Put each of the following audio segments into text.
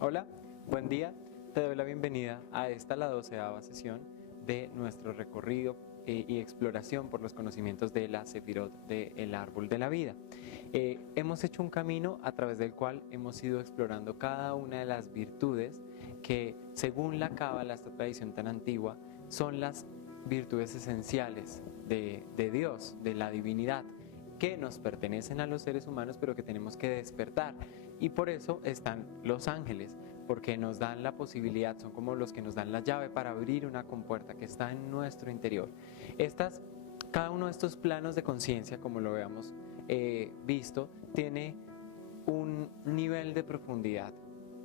Hola, buen día. Te doy la bienvenida a esta, la 12ª sesión de nuestro recorrido y exploración por los conocimientos de la Sefirot del árbol de la vida. Hemos hecho un camino a través del cual hemos ido explorando cada una de las virtudes que, según la Cábala, esta tradición tan antigua, son las virtudes esenciales de Dios, de la divinidad, que nos pertenecen a los seres humanos, pero que tenemos que despertar. Y por eso están los ángeles, porque nos dan la posibilidad, son como los que nos dan la llave para abrir una compuerta que está en nuestro interior. Cada uno de estos planos de conciencia, como lo habíamos visto, tiene un nivel de profundidad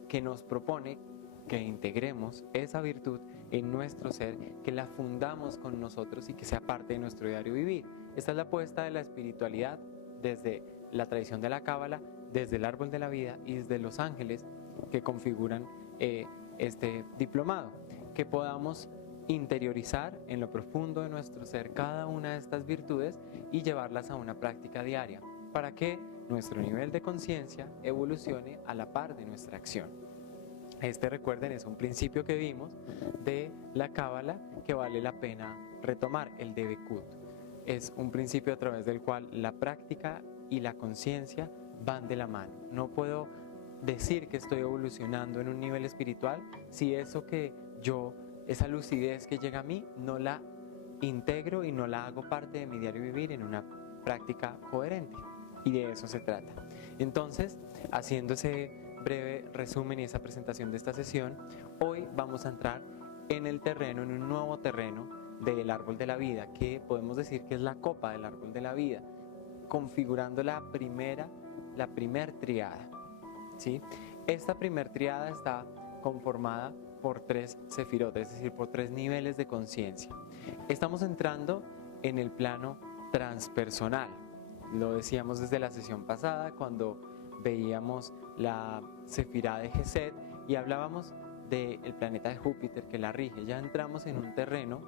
que nos propone que integremos esa virtud en nuestro ser, que la fundamos con nosotros y que sea parte de nuestro diario vivir. Esta es la apuesta de la espiritualidad desde la tradición de la Cábala, desde el árbol de la vida y desde los ángeles que configuran este diplomado, que podamos interiorizar en lo profundo de nuestro ser cada una de estas virtudes y llevarlas a una práctica diaria, para que nuestro nivel de conciencia evolucione a la par de nuestra acción. Recuerden, es un principio que vimos de la Cábala que vale la pena retomar, el Debekut. Es un principio a través del cual la práctica y la conciencia van de la mano. No puedo decir que estoy evolucionando en un nivel espiritual si esa lucidez que llega a mí, no la integro y no la hago parte de mi diario vivir en una práctica coherente. Y de eso se trata. Entonces, haciendo ese breve resumen y esa presentación de esta sesión, hoy vamos a entrar en un nuevo terreno del árbol de la vida, que podemos decir que es la copa del árbol de la vida, configurando la primer triada, ¿sí? Esta primer triada está conformada por 3 sefirot, es decir, por 3 niveles de conciencia. Estamos entrando en el plano transpersonal. Lo decíamos desde la sesión pasada, cuando veíamos la sefirá de Geset y hablábamos del planeta de Júpiter que la rige. Ya entramos en un terreno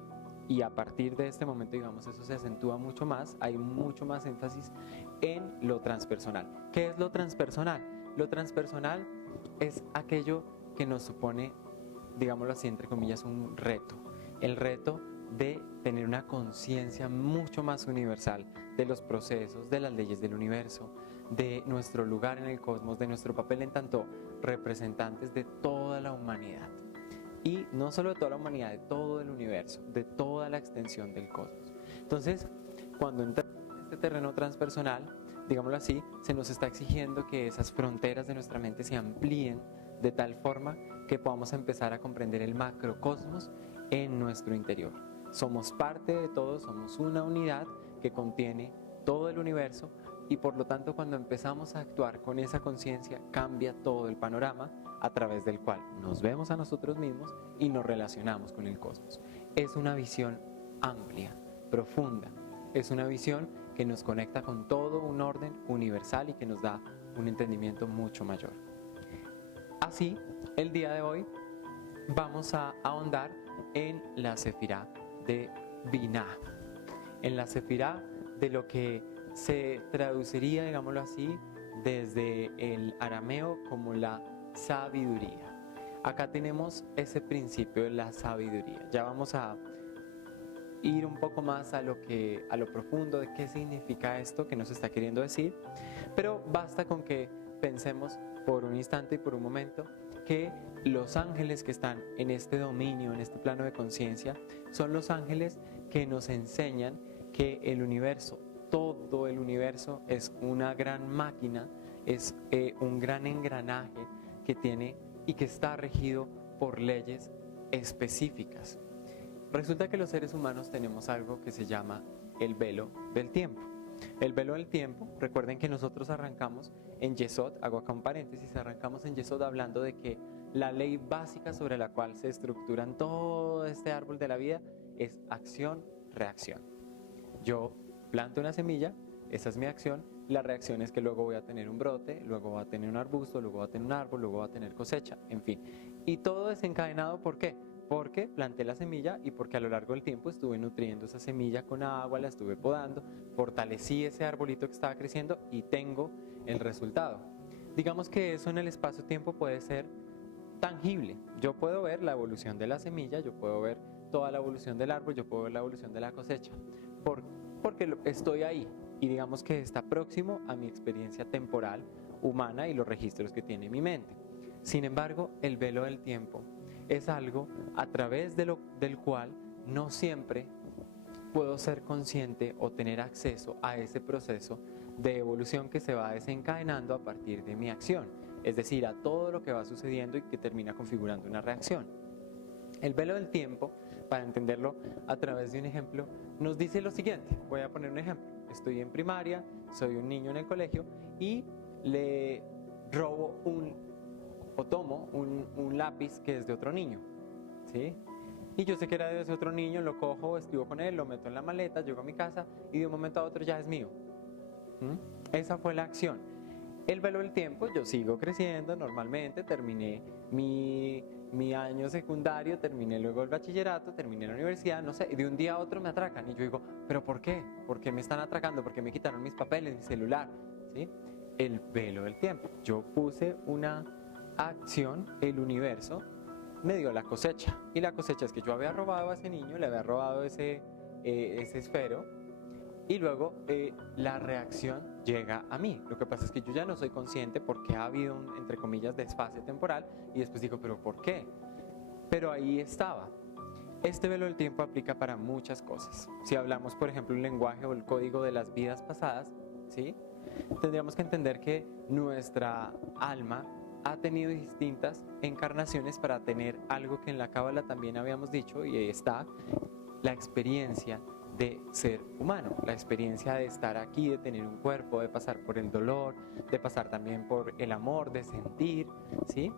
y a partir de este momento, digamos, eso se acentúa mucho más, hay mucho más énfasis en lo transpersonal. ¿Qué es lo transpersonal? Lo transpersonal es aquello que nos supone, digámoslo así, entre comillas, un reto. El reto de tener una conciencia mucho más universal de los procesos, de las leyes del universo, de nuestro lugar en el cosmos, de nuestro papel en tanto representantes de toda la humanidad. Y no solo de toda la humanidad, de todo el universo, de toda la extensión del cosmos. Entonces, cuando entramos en este terreno transpersonal, digámoslo así, se nos está exigiendo que esas fronteras de nuestra mente se amplíen de tal forma que podamos empezar a comprender el macrocosmos en nuestro interior. Somos parte de todo, somos una unidad que contiene todo el universo y por lo tanto cuando empezamos a actuar con esa conciencia cambia todo el panorama a través del cual nos vemos a nosotros mismos y nos relacionamos con el cosmos. Es una visión amplia, profunda, es una visión que nos conecta con todo un orden universal y que nos da un entendimiento mucho mayor. Así, el día de hoy vamos a ahondar en la sefirá de Binah, en la sefirá de lo que se traduciría, digámoslo así, desde el arameo como la sabiduría. Acá tenemos ese principio de la sabiduría. Ya vamos a ir un poco más a lo profundo de qué significa esto que nos está queriendo decir, pero basta con que pensemos por un instante y por un momento que los ángeles que están en este dominio, en este plano de conciencia, son los ángeles que nos enseñan que el universo, todo el universo es una gran máquina, es un gran engranaje que tiene y que está regido por leyes específicas. Resulta que los seres humanos tenemos algo que se llama el velo del tiempo. El velo del tiempo, recuerden que nosotros arrancamos en Yesod, hago acá un paréntesis, arrancamos en Yesod hablando de que la ley básica sobre la cual se estructuran todo este árbol de la vida es acción-reacción. Yo planto una semilla, esa es mi acción, la reacción es que luego voy a tener un brote, luego voy a tener un arbusto, luego voy a tener un árbol, luego voy a tener cosecha, en fin. Y todo desencadenado, ¿por qué? Porque planté la semilla y porque a lo largo del tiempo estuve nutriendo esa semilla con agua, la estuve podando, fortalecí ese arbolito que estaba creciendo y tengo el resultado. Digamos que eso en el espacio-tiempo puede ser tangible. Yo puedo ver la evolución de la semilla, yo puedo ver toda la evolución del árbol, yo puedo ver la evolución de la cosecha, porque estoy ahí y digamos que está próximo a mi experiencia temporal, humana y los registros que tiene mi mente. Sin embargo, el velo del tiempo es algo a través del cual no siempre puedo ser consciente o tener acceso a ese proceso de evolución que se va desencadenando a partir de mi acción, es decir, a todo lo que va sucediendo y que termina configurando una reacción. El velo del tiempo, para entenderlo a través de un ejemplo, nos dice lo siguiente. Voy a poner un ejemplo. Estoy en primaria, soy un niño en el colegio y le robo tomo un lápiz que es de otro niño, ¿sí? Y yo sé que era de ese otro niño, lo cojo, escribo con él, lo meto en la maleta, llego a mi casa y de un momento a otro ya es mío. Esa fue la acción. El velo del tiempo, yo sigo creciendo normalmente, terminé mi año secundario, terminé luego el bachillerato, terminé la universidad, no sé, y de un día a otro me atracan y yo digo, ¿pero por qué? ¿Por qué me están atracando? ¿Por qué me quitaron mis papeles, mi celular? ¿Sí? El velo del tiempo. Yo puse una acción, el universo me dio la cosecha, y la cosecha es que yo había robado a ese niño, le había robado ese esfero, y luego la reacción llega a mí. Lo que pasa es que yo ya no soy consciente porque ha habido un, entre comillas, desfase temporal, y después digo, ¿pero por qué? Pero ahí estaba. Este velo del tiempo aplica para muchas cosas. Si hablamos, por ejemplo, el lenguaje o el código de las vidas pasadas, ¿sí? Tendríamos que entender que nuestra alma ha tenido distintas encarnaciones para tener algo que en la Cábala también habíamos dicho, y ahí está, la experiencia de ser humano, la experiencia de estar aquí, de tener un cuerpo, de pasar por el dolor, de pasar también por el amor, de sentir, ¿sí?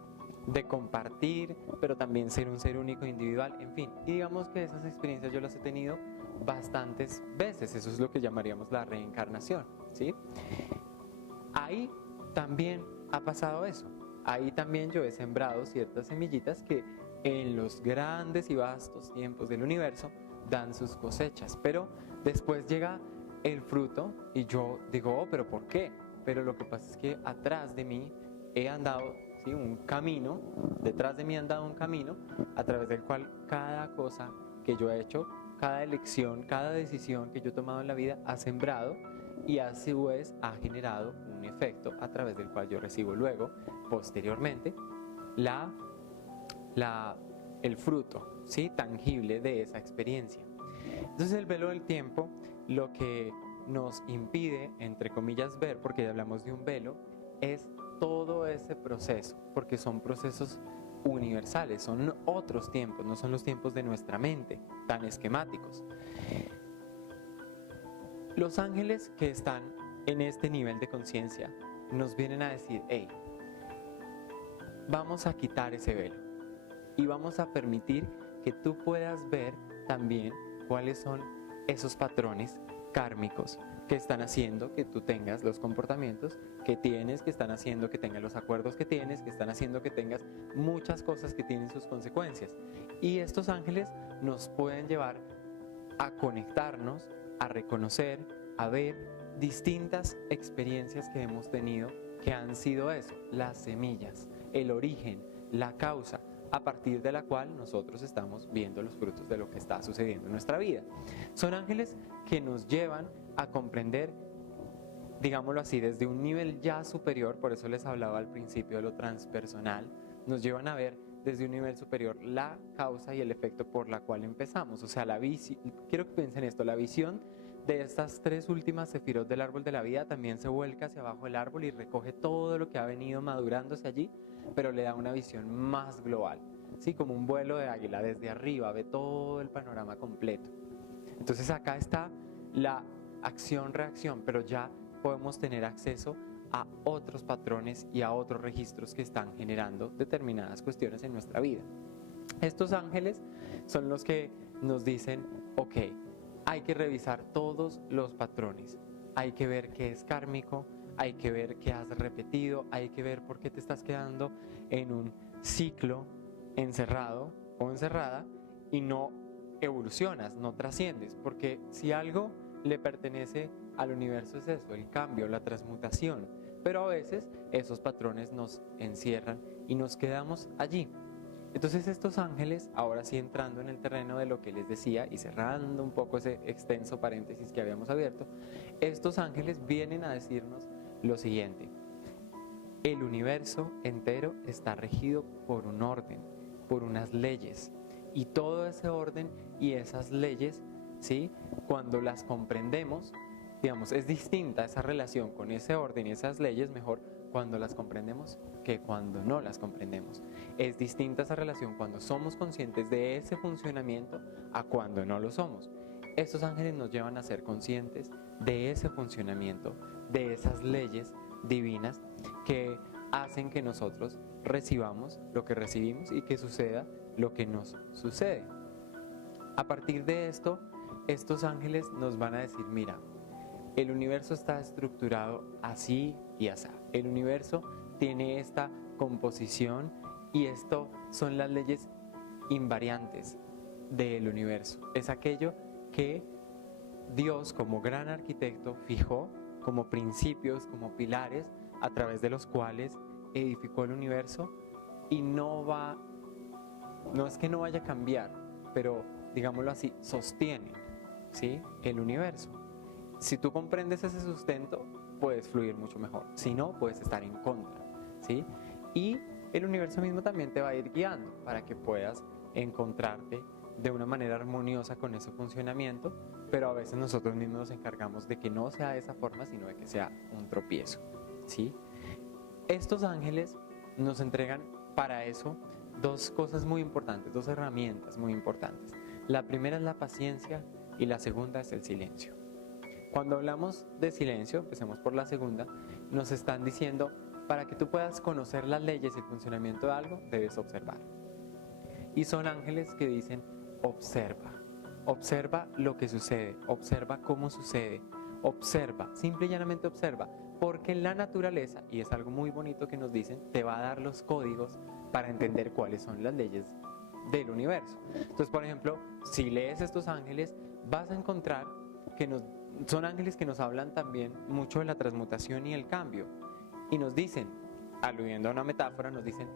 De compartir, pero también ser un ser único, individual, en fin. Y digamos que esas experiencias yo las he tenido bastantes veces, eso es lo que llamaríamos la reencarnación, ¿sí? Ahí también ha pasado eso. Ahí también yo he sembrado ciertas semillitas que en los grandes y vastos tiempos del universo dan sus cosechas, pero después llega el fruto y yo digo, oh, pero ¿por qué? Pero lo que pasa es que atrás de mí he andado, ¿sí? Un camino, detrás de mí he andado un camino a través del cual cada cosa que yo he hecho, cada elección, cada decisión que yo he tomado en la vida ha sembrado y a su vez ha generado un efecto a través del cual yo recibo luego, posteriormente, el fruto, ¿sí? Tangible de esa experiencia. Entonces el velo del tiempo lo que nos impide, entre comillas, ver, porque ya hablamos de un velo, es todo ese proceso, porque son procesos universales, son otros tiempos, no son los tiempos de nuestra mente, tan esquemáticos. Los ángeles que están en este nivel de conciencia nos vienen a decir, hey, vamos a quitar ese velo y vamos a permitir que tú puedas ver también cuáles son esos patrones kármicos que están haciendo que tú tengas los comportamientos que tienes, que están haciendo que tengas los acuerdos que tienes, que están haciendo que tengas muchas cosas que tienen sus consecuencias. Y estos ángeles nos pueden llevar a conectarnos, a reconocer, a ver distintas experiencias que hemos tenido que han sido eso, las semillas, el origen, la causa, a partir de la cual nosotros estamos viendo los frutos de lo que está sucediendo en nuestra vida. Son ángeles que nos llevan a comprender, digámoslo así, desde un nivel ya superior, por eso les hablaba al principio de lo transpersonal, nos llevan a ver desde un nivel superior la causa y el efecto por la cual empezamos. O sea, quiero que piensen esto, la visión de estas tres últimas sefirot del árbol de la vida también se vuelca hacia abajo del árbol y recoge todo lo que ha venido madurándose allí, pero le da una visión más global, ¿sí? Como un vuelo de águila, desde arriba ve todo el panorama completo. Entonces acá está la acción-reacción, pero ya podemos tener acceso a otros patrones y a otros registros que están generando determinadas cuestiones en nuestra vida. Estos ángeles son los que nos dicen, ok, hay que revisar todos los patrones, hay que ver qué es kármico, hay que ver qué has repetido, hay que ver por qué te estás quedando en un ciclo encerrado o encerrada y no evolucionas, no trasciendes, porque si algo le pertenece al universo es eso, el cambio, la transmutación. pero a veces esos patrones nos encierran y nos quedamos allí. Entonces estos ángeles, ahora sí entrando en el terreno de lo que les decía y cerrando un poco ese extenso paréntesis que habíamos abierto, estos ángeles vienen a decirnos lo siguiente: el universo entero está regido por un orden, por unas leyes, y todo ese orden y esas leyes, ¿sí?, cuando las comprendemos, digamos, es distinta esa relación con ese orden y esas leyes, mejor, cuando las comprendemos que cuando no las comprendemos. Es distinta esa relación cuando somos conscientes de ese funcionamiento a cuando no lo somos. Estos ángeles nos llevan a ser conscientes de ese funcionamiento, de esas leyes divinas que hacen que nosotros recibamos lo que recibimos y que suceda lo que nos sucede. A partir de esto, estos ángeles nos van a decir: mira, el universo está estructurado así y así. El universo tiene esta composición y esto son las leyes invariantes del universo. Es aquello que Dios, como gran arquitecto, fijó como principios, como pilares a través de los cuales edificó el universo, y no es que no vaya a cambiar, pero digámoslo así, sostiene, ¿sí?, el universo. Si tú comprendes ese sustento, puedes fluir mucho mejor. Si no, puedes estar en contra, ¿sí? Y el universo mismo también te va a ir guiando para que puedas encontrarte de una manera armoniosa con ese funcionamiento, pero a veces nosotros mismos nos encargamos de que no sea de esa forma, sino de que sea un tropiezo, ¿sí? Estos ángeles nos entregan para eso dos cosas muy importantes, dos herramientas muy importantes. La primera es la paciencia y la segunda es el silencio. Cuando hablamos de silencio, empecemos por la segunda, nos están diciendo: para que tú puedas conocer las leyes y el funcionamiento de algo, debes observar. Y son ángeles que dicen: observa, observa lo que sucede, observa cómo sucede, observa, simple y llanamente observa, porque en la naturaleza, y es algo muy bonito que nos dicen, te va a dar los códigos para entender cuáles son las leyes del universo. Entonces, por ejemplo, si lees estos ángeles, vas a encontrar que son ángeles que nos hablan también mucho de la transmutación y el cambio, y nos dicen, aludiendo a una metáfora, nos dicen: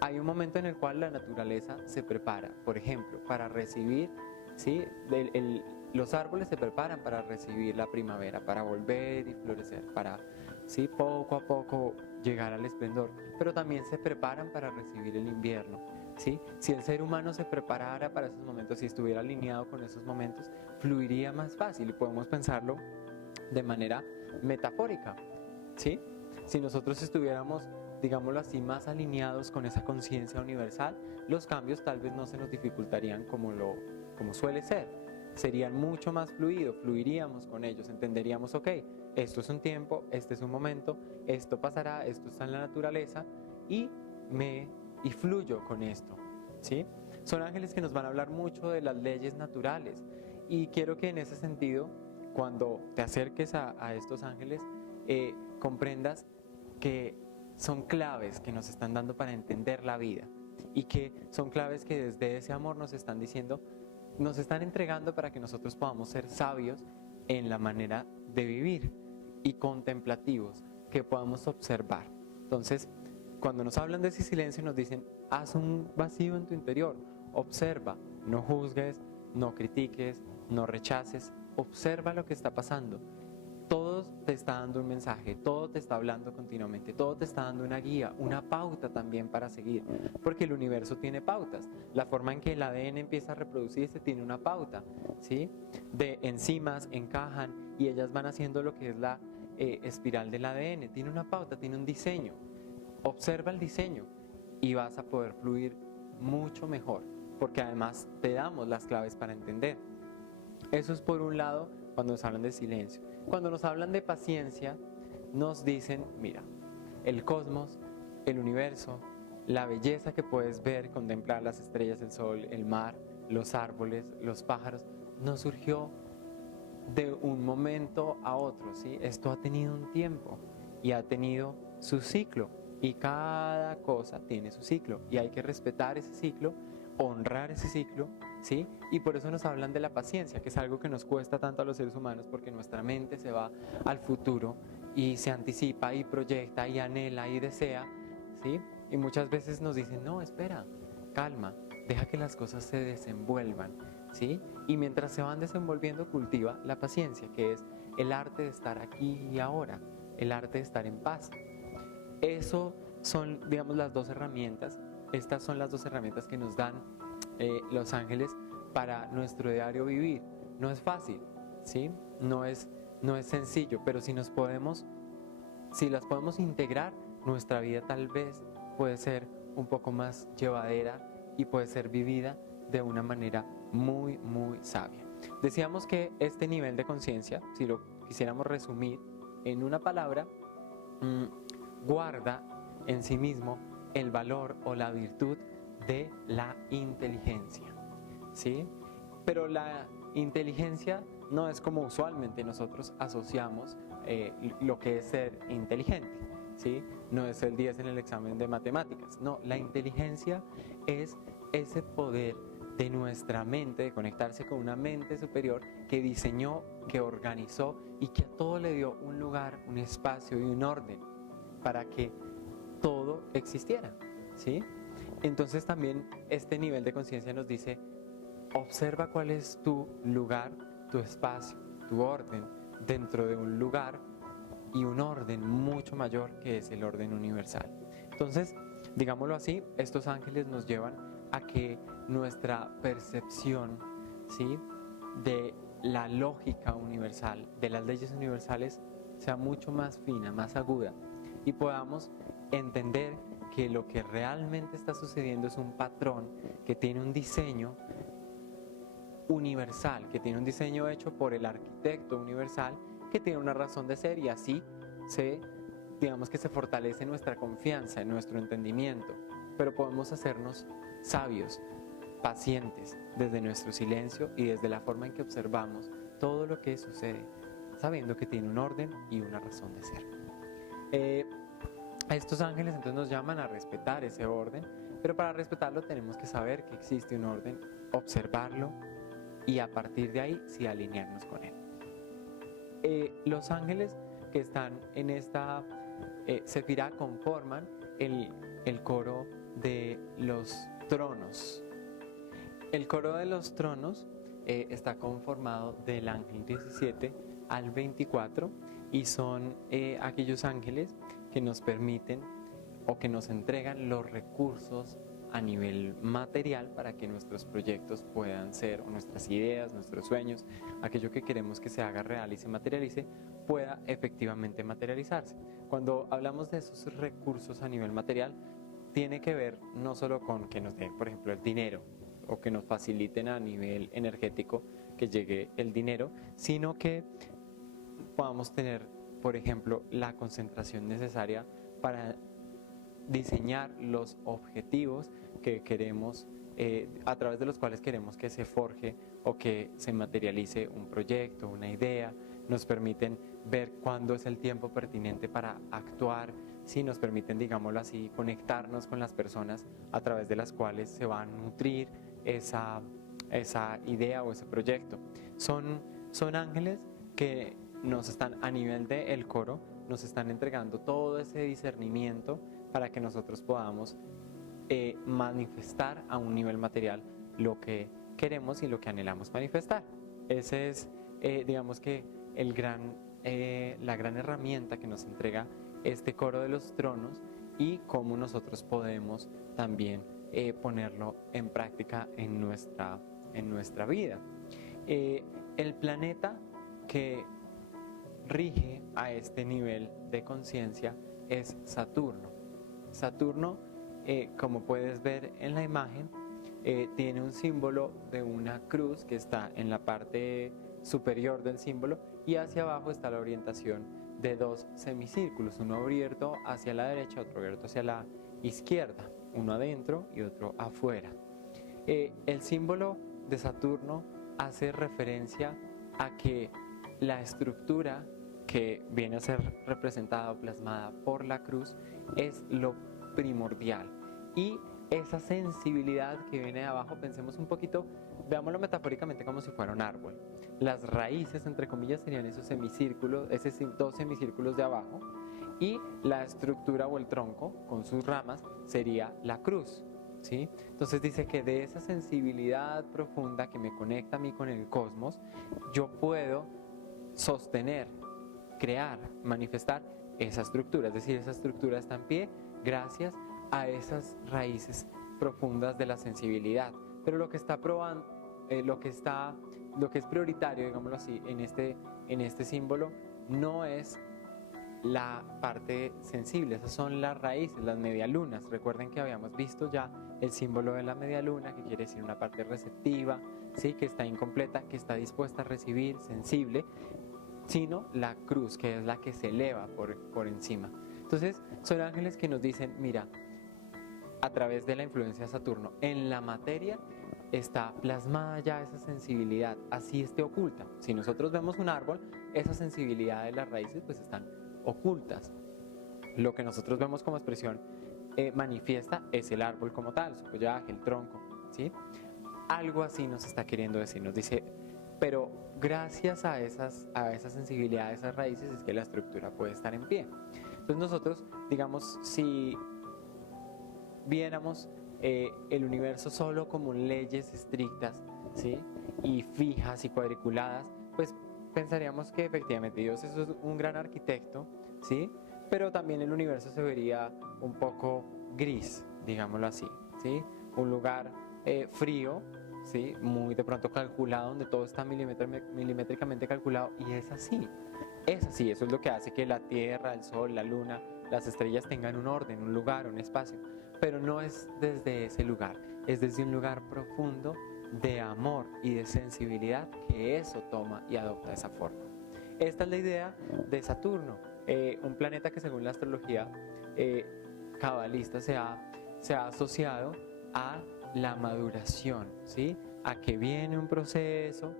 hay un momento en el cual la naturaleza se prepara, por ejemplo, para recibir, ¿sí?, los árboles se preparan para recibir la primavera, para volver y florecer, para, ¿sí?, poco a poco llegar al esplendor, pero también se preparan para recibir el invierno, ¿sí? Si el ser humano se preparara para esos momentos, si estuviera alineado con esos momentos, fluiría más fácil, y podemos pensarlo de manera metafórica, ¿sí? Si nosotros estuviéramos, digámoslo así, más alineados con esa conciencia universal, los cambios tal vez no se nos dificultarían como suele ser. Serían mucho más fluidos, fluiríamos con ellos, entenderíamos: ok, esto es un tiempo, este es un momento, esto pasará, esto está en la naturaleza, y fluyo con esto, ¿sí? Son ángeles que nos van a hablar mucho de las leyes naturales, y quiero que en ese sentido, cuando te acerques a estos ángeles, comprendas que son claves que nos están dando para entender la vida, y que son claves que desde ese amor nos están diciendo, nos están entregando para que nosotros podamos ser sabios en la manera de vivir y contemplativos, que podamos observar. Entonces, cuando nos hablan de ese silencio, nos dicen: haz un vacío en tu interior, observa, no juzgues, no critiques, no rechaces, observa lo que está pasando. Todo te está dando un mensaje, todo te está hablando continuamente, todo te está dando una guía, una pauta también para seguir, porque el universo tiene pautas. La forma en que el ADN empieza a reproducirse tiene una pauta, ¿sí? De enzimas encajan y ellas van haciendo lo que es la espiral del ADN, tiene una pauta, tiene un diseño. Observa el diseño y vas a poder fluir mucho mejor, porque además te damos las claves para entender. Eso es por un lado cuando nos hablan de silencio. Cuando nos hablan de paciencia, nos dicen: mira, el cosmos, el universo, la belleza que puedes ver, contemplar las estrellas, el sol, el mar, los árboles, los pájaros, no surgió de un momento a otro, ¿sí? Esto ha tenido un tiempo y ha tenido su ciclo, y cada cosa tiene su ciclo, y hay que respetar ese ciclo, honrar ese ciclo, ¿sí? Y por eso nos hablan de la paciencia, que es algo que nos cuesta tanto a los seres humanos, porque nuestra mente se va al futuro y se anticipa y proyecta y anhela y desea, ¿sí? Y muchas veces nos dicen, no, espera, calma, deja que las cosas se desenvuelvan, ¿sí? Y mientras se van desenvolviendo, cultiva la paciencia, que es el arte de estar aquí y ahora, el arte de estar en paz. Eso son, digamos, las dos herramientas. Estas son las dos herramientas que nos dan los ángeles para nuestro diario vivir. No es fácil, ¿sí? No es sencillo, pero si las podemos integrar, nuestra vida tal vez puede ser un poco más llevadera y puede ser vivida de una manera muy, muy sabia. Decíamos que este nivel de conciencia, si lo quisiéramos resumir en una palabra, guarda en sí mismo el valor o la virtud de la inteligencia, ¿sí? Pero la inteligencia no es como usualmente nosotros asociamos lo que es ser inteligente, ¿sí? No es el 10 en el examen de matemáticas, no, la inteligencia es ese poder de nuestra mente, de conectarse con una mente superior que diseñó, que organizó y que a todo le dio un lugar, un espacio y un orden para que todo existiera, ¿sí? Entonces también este nivel de conciencia nos dice, observa cuál es tu lugar, tu espacio, tu orden dentro de un lugar y un orden mucho mayor que es el orden universal. Entonces, digámoslo así, estos ángeles nos llevan a que nuestra percepción, ¿sí?, de la lógica universal, de las leyes universales, sea mucho más fina, más aguda, y podamos entender que lo que realmente está sucediendo es un patrón que tiene un diseño universal, que tiene un diseño hecho por el arquitecto universal, que tiene una razón de ser, y así digamos que se fortalece nuestra confianza, en nuestro entendimiento, pero podemos hacernos sabios, pacientes, desde nuestro silencio y desde la forma en que observamos todo lo que sucede, sabiendo que tiene un orden y una razón de ser. Estos ángeles entonces nos llaman a respetar ese orden, pero para respetarlo tenemos que saber que existe un orden, observarlo y a partir de ahí sí alinearnos con él. Los ángeles que están en esta sefirá conforman el coro de los tronos. El coro de los tronos está conformado del ángel 17 al 24 y son aquellos ángeles que nos permiten o que nos entregan los recursos a nivel material para que nuestros proyectos puedan ser, o nuestras ideas, nuestros sueños, aquello que queremos que se haga real y se materialice, pueda efectivamente materializarse. Cuando hablamos de esos recursos a nivel material, tiene que ver no solo con que nos den, por ejemplo, el dinero, o que nos faciliten a nivel energético que llegue el dinero, sino que podamos tener, por ejemplo, la concentración necesaria para diseñar los objetivos que queremos, a través de los cuales queremos que se forje o que se materialice un proyecto, una idea. Nos permiten ver cuándo es el tiempo pertinente para actuar, sí, nos permiten, digámoslo así, conectarnos con las personas a través de las cuales se va a nutrir esa idea o ese proyecto. Son ángeles que nos están, a nivel del coro, nos están entregando todo ese discernimiento para que nosotros podamos manifestar a un nivel material lo que queremos y lo que anhelamos manifestar. Ese es, digamos que, la gran herramienta que nos entrega este coro de los tronos y cómo nosotros podemos también ponerlo en práctica en nuestra vida. El planeta que rige a este nivel de conciencia es Saturno. Saturno, como puedes ver en la imagen, tiene un símbolo de una cruz que está en la parte superior del símbolo y hacia abajo está la orientación de dos semicírculos, uno abierto hacia la derecha, otro abierto hacia la izquierda, uno adentro y otro afuera. El símbolo de Saturno hace referencia a que la estructura que viene a ser representada o plasmada por la cruz es lo primordial y esa sensibilidad que viene de abajo, pensemos un poquito, veámoslo metafóricamente como si fuera un árbol. Las raíces, entre comillas, serían esos semicírculos, esos dos semicírculos de abajo, y la estructura o el tronco con sus ramas sería la cruz, ¿sí? Entonces dice que de esa sensibilidad profunda que me conecta a mí con el cosmos, yo puedo sostener, crear, manifestar esa estructura, es decir, esa estructura está en pie gracias a esas raíces profundas de la sensibilidad. Pero lo que está probando, lo que es prioritario, digámoslo así, en este símbolo, no es la parte sensible, esas son las raíces, las medialunas. Recuerden que habíamos visto ya el símbolo de la medialuna, que quiere decir una parte receptiva, ¿sí? Que está incompleta, que está dispuesta a recibir, sensible, sino la cruz, que es la que se eleva por encima. Entonces, son ángeles que nos dicen, mira, a través de la influencia de Saturno, en la materia está plasmada ya esa sensibilidad, así esté oculta. Si nosotros vemos un árbol, esa sensibilidad de las raíces pues están ocultas. Lo que nosotros vemos como expresión manifiesta es el árbol como tal, su follaje, el tronco, ¿sí? Algo así nos está queriendo decir, nos dice, pero gracias a esa sensibilidad de esas raíces es que la estructura puede estar en pie. Entonces nosotros, digamos, si viéramos el universo solo como leyes estrictas, ¿sí? Y fijas y cuadriculadas, pues pensaríamos que efectivamente Dios es un gran arquitecto, ¿sí? Pero también el universo se vería un poco gris, digámoslo así, ¿sí? Un lugar frío, ¿sí? Muy de pronto calculado, donde todo está milimétricamente calculado, y es así, eso es lo que hace que la Tierra, el Sol, la Luna, las estrellas tengan un orden, un lugar, un espacio, pero no es desde ese lugar, es desde un lugar profundo de amor y de sensibilidad que eso toma y adopta esa forma. Esta es la idea de Saturno, un planeta que según la astrología cabalista se ha asociado a la maduración, ¿sí? A que viene un proceso,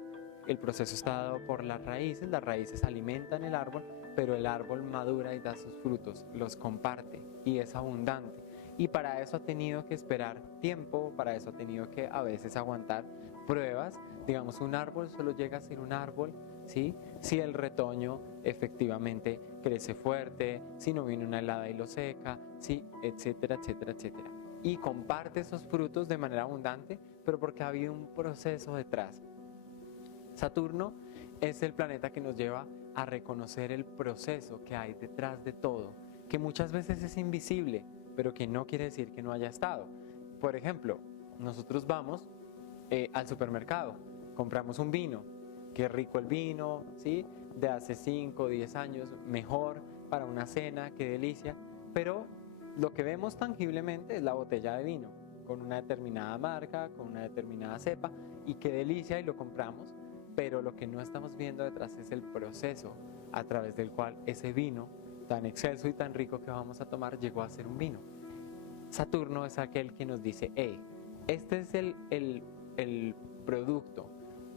el proceso está dado por las raíces alimentan el árbol, pero el árbol madura y da sus frutos, los comparte y es abundante. Y para eso ha tenido que esperar tiempo, para eso ha tenido que a veces aguantar pruebas. Digamos, un árbol solo llega a ser un árbol, ¿sí? Si el retoño efectivamente crece fuerte, si no viene una helada y lo seca, ¿sí? Etcétera, etcétera, etcétera. Y comparte esos frutos de manera abundante, pero porque ha habido un proceso detrás. Saturno es el planeta que nos lleva a reconocer el proceso que hay detrás de todo, que muchas veces es invisible, pero que no quiere decir que no haya estado. Por ejemplo, nosotros vamos al supermercado, compramos un vino, qué rico el vino, ¿sí? De hace 5 o 10 años, mejor para una cena, qué delicia, pero lo que vemos tangiblemente es la botella de vino, con una determinada marca, con una determinada cepa, y qué delicia, y lo compramos, pero lo que no estamos viendo detrás es el proceso a través del cual ese vino tan excelso y tan rico que vamos a tomar llegó a ser un vino. Saturno es aquel que nos dice, hey, este es el producto,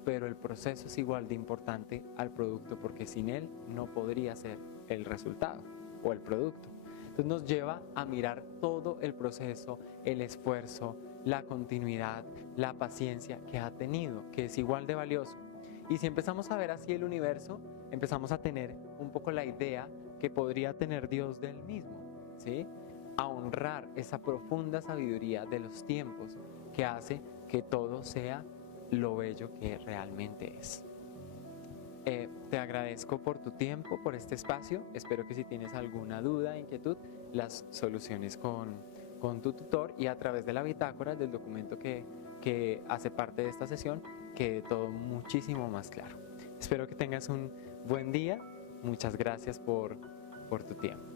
pero el proceso es igual de importante al producto porque sin él no podría ser el resultado o el producto. Entonces nos lleva a mirar todo el proceso, el esfuerzo, la continuidad, la paciencia que ha tenido, que es igual de valioso. Y si empezamos a ver así el universo, empezamos a tener un poco la idea que podría tener Dios del mismo, ¿sí? A honrar esa profunda sabiduría de los tiempos que hace que todo sea lo bello que realmente es. Te agradezco por tu tiempo, por este espacio. Espero que si tienes alguna duda, inquietud, las soluciones con tu tutor y a través de la bitácora del documento que hace parte de esta sesión, quede todo muchísimo más claro. Espero que tengas un buen día. Muchas gracias por tu tiempo.